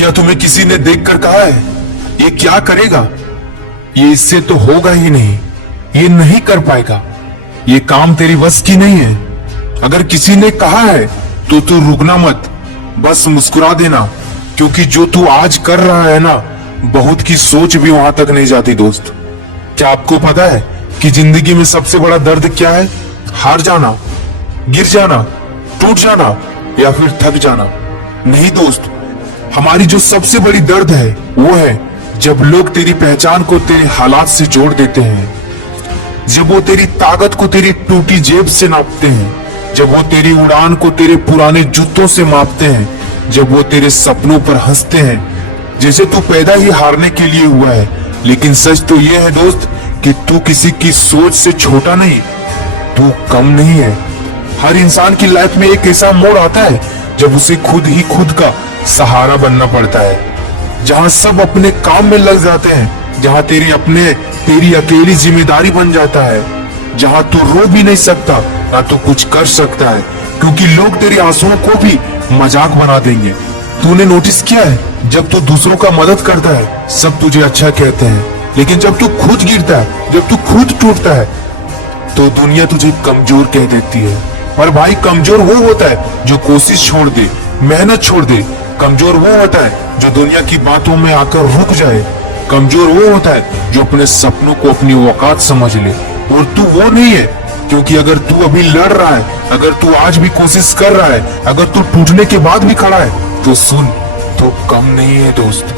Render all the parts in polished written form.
क्या तुम्हें किसी ने देखकर कहा है ये क्या करेगा? ये इससे तो होगा ही नहीं, ये नहीं कर पाएगा, ये काम तेरी वश की नहीं है। अगर किसी ने कहा है तो तू रुकना मत, बस मुस्कुरा देना, क्योंकि जो तू आज कर रहा है ना, बहुत की सोच भी वहां तक नहीं जाती दोस्त। क्या आपको पता है कि जिंदगी में सबसे बड़ा दर्द क्या है? हार जाना, गिर जाना, टूट जाना या फिर थक जाना? नहीं दोस्त, हमारी जो सबसे बड़ी दर्द है वो है जब लोग तेरी पहचान को तेरे हालात से जोड़ देते हैं, जब वो तेरी ताकत को तेरी टूटी जेब से नापते हैं, जब वो तेरी उड़ान को तेरे पुराने जूतों से मापते हैं, जब वो तेरे सपनों पर हंसते हैं जैसे तू पैदा ही हारने के लिए हुआ है। लेकिन सच तो ये है दोस्त कि तू किसी की सोच से छोटा नहीं, तू कम नहीं है। हर इंसान की लाइफ में एक ऐसा मोड़ आता है जब उसे खुद ही खुद का सहारा बनना पड़ता है, जहां सब अपने काम में लग जाते हैं, जहां तेरी अकेली जिम्मेदारी बन जाता है, जहां तू रो भी नहीं सकता ना तो कुछ कर सकता है, क्योंकि लोग तेरे आंसुओं को भी मजाक बना देंगे। तूने नोटिस किया है, जब तू दूसरों का मदद करता है सब तुझे अच्छा कहते हैं, लेकिन जब तू खुद गिरता है, जब तू खुद टूटता है तो दुनिया तुझे कमजोर कह देती है। पर भाई, कमजोर वो होता है जो कोशिश छोड़ दे, मेहनत छोड़ दे। कमजोर वो होता है जो दुनिया की बातों में आकर रुक जाए। कमजोर वो होता है जो अपने सपनों को अपनी औकात समझ ले। और तू वो नहीं है, क्योंकि अगर तू अभी लड़ रहा है, अगर तू आज भी कोशिश कर रहा है, अगर तू टूटने के बाद भी खड़ा है, तो सुन, तो कम नहीं है दोस्त।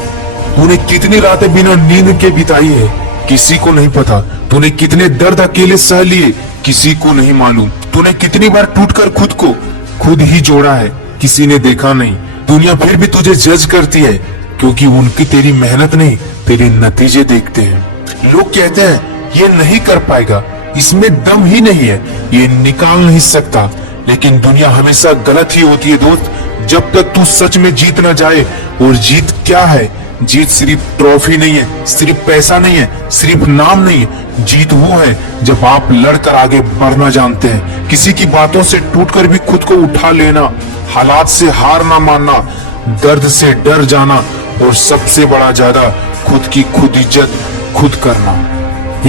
तूने कितनी रातें बिना नींद के बिताई है किसी को नहीं पता। तूने कितने दर्द अकेले सह लिए किसी को नहीं मालूम। तूने कितनी बार टूटकर खुद को खुद ही जोड़ा है, किसी ने देखा नहीं। दुनिया फिर भी तुझे जज करती है, क्योंकि उनकी तेरी मेहनत नहीं, तेरे नतीजे देखते हैं। लोग कहते हैं ये नहीं कर पाएगा, इसमें दम ही नहीं है, ये निकाल नहीं सकता। लेकिन दुनिया हमेशा गलत ही होती है दोस्त, जब तक तू सच में जीत ना जाए। और जीत क्या है? जीत सिर्फ ट्रॉफी नहीं है, सिर्फ पैसा नहीं है, सिर्फ नाम नहीं है। जीत वो है जब आप लड़कर आगे बढ़ना जानते हैं, किसी की बातों से टूटकर भी खुद को उठा लेना, हालात से हार ना मानना, दर्द से डर जाना, और सबसे बड़ा ज्यादा खुद की खुद इज्जत खुद करना।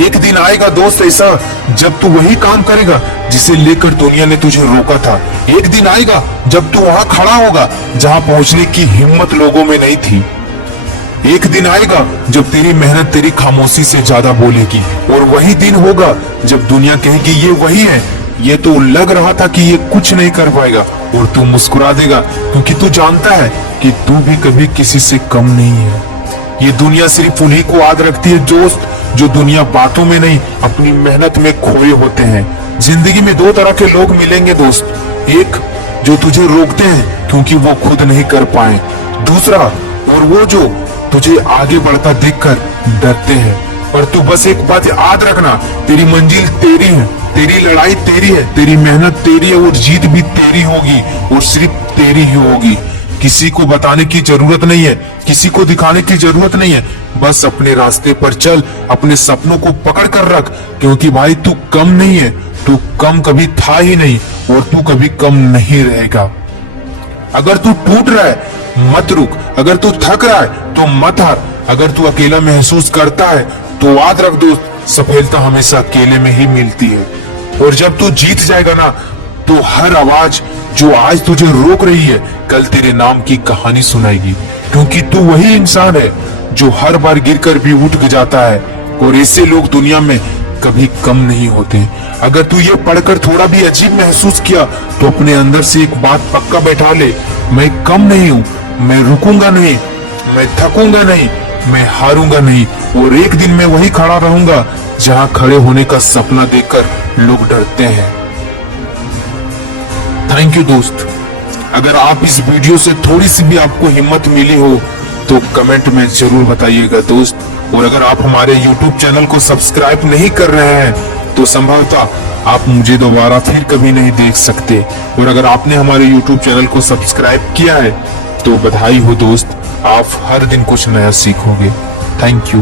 एक दिन आएगा दोस्त ऐसा जब तू वही काम करेगा जिसे लेकर दुनिया ने तुझे रोका था। एक दिन आएगा जब तू वहां खड़ा होगा जहां पहुंचने की हिम्मत लोगों में नहीं थी। एक दिन आएगा जब तेरी मेहनत तेरी खामोशी से ज्यादा बोलेगी। और वही दिन होगा जब दुनिया कहेगी ये वही है, ये तो लग रहा था कि ये कुछ नहीं कर पाएगा, और तू मुस्कुरा देगा, क्योंकि तू जानता है कि तू भी कभी किसी से कम नहीं है। ये दुनिया सिर्फ उन्हीं को याद रखती है दोस्त जो दुनिया बातों में नहीं, अपनी मेहनत में खोए होते हैं। जिंदगी में दो तरह के लोग मिलेंगे दोस्त, एक जो तुझे रोकते हैं क्योंकि वो खुद नहीं कर पाए, दूसरा और वो जो तुझे आगे बढ़ता देखकर डरते हैं। पर तू बस एक बात याद रखना, तेरी मंजिल तेरी है, तेरी लड़ाई तेरी है, तेरी मेहनत तेरी है, और जीत भी तेरी होगी, और सिर्फ तेरी ही होगी। किसी को बताने की जरूरत नहीं है, किसी को दिखाने की जरूरत नहीं है। बस अपने रास्ते पर चल, अपने सपनों को पकड़ कर रख, क्योंकि भाई तू कम नहीं है, तू कम कभी था ही नहीं, और तू कभी कम नहीं रहेगा। अगर तू टूट रहा है मत रुक, अगर तू थक रहा है तो मत हार, अगर तू अकेला महसूस करता है तो याद रख दोस्त, सफलता हमेशा अकेले में ही मिलती है। और जब तू जीत जाएगा ना, तो हर आवाज जो आज तुझे रोक रही है कल तेरे नाम की कहानी सुनाएगी, क्योंकि तू वही इंसान है जो हर बार गिरकर भी उठ जाता है। और ऐसे लोग दुनिया में कभी कम नहीं होते। अगर तू ये पढ़कर थोड़ा भी अजीब महसूस किया तो अपने अंदर से एक बात पक्का बैठा ले, मैं कम नहीं हूँ, मैं रुकूंगा नहीं, मैं थकूंगा नहीं, मैं हारूंगा नहीं, और एक दिन मैं वही खड़ा रहूंगा जहाँ खड़े होने का सपना देखकर लोग डरते हैं। थैंक यू दोस्त। अगर आप इस वीडियो से थोड़ी सी भी आपको हिम्मत मिली हो तो कमेंट में जरूर बताइएगा दोस्त। और अगर आप हमारे YouTube चैनल को सब्सक्राइब नहीं कर रहे हैं तो संभवतः आप मुझे दोबारा फिर कभी नहीं देख सकते। और अगर आपने हमारे YouTube चैनल को सब्सक्राइब किया है तो बधाई हो दोस्त, आप हर दिन कुछ नया सीखोगे। Thank you.